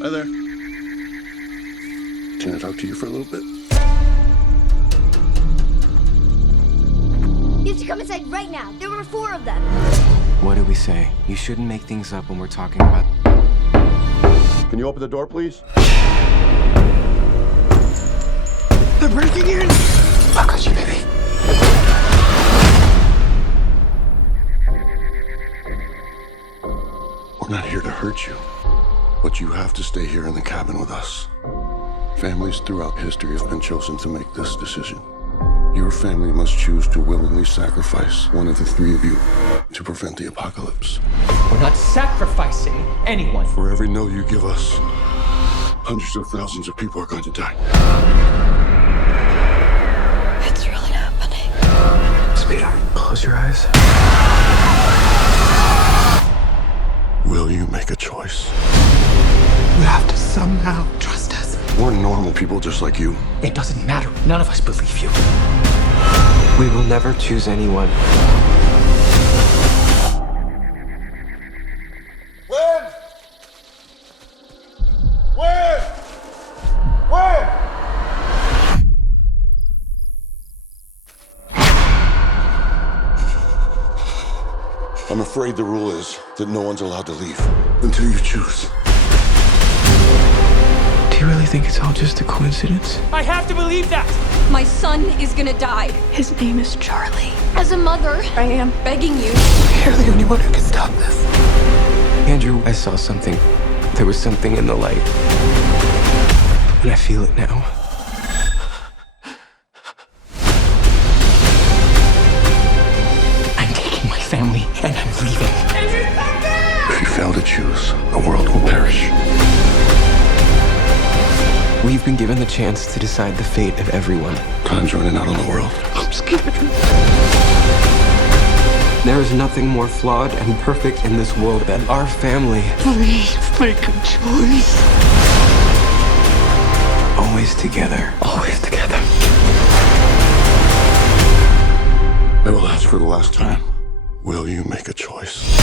Hi there. Can I talk to you for a little bit? You have to come inside right now. There were 4 of them. What do we say? You shouldn't make things up when we're talking about... Can you open the door, please? They're breaking in! I got you, baby. We're not here to hurt you, but you have to stay here in the cabin with us. Families throughout history have been chosen to make this decision. Your family must choose to willingly sacrifice one of the 3 of you to prevent the apocalypse. We're not sacrificing anyone. For every no you give us, hundreds of thousands of people are going to die. It's really happening. Sweetheart, close your eyes. Will you make a choice? You have to somehow trust us. We're normal people just like you. It doesn't matter. None of us believe you. We will never choose anyone. I'm afraid the rule is that no one's allowed to leave until you choose. Do you really think it's all just a coincidence? I have to believe that! My son is gonna die. His name is Charlie. As a mother, I am begging you. You're the only one who can stop this. Andrew, I saw something. There was something in the light. And I feel it now. I'm taking my family and I'm leaving. If you fail to choose, the world will perish. We've been given the chance to decide the fate of everyone. Time's running out on the world. I'm scared. There is nothing more flawed and perfect in this world than our family. Please make a choice. Always together. Always together. I will ask for the last time. Will you make a choice?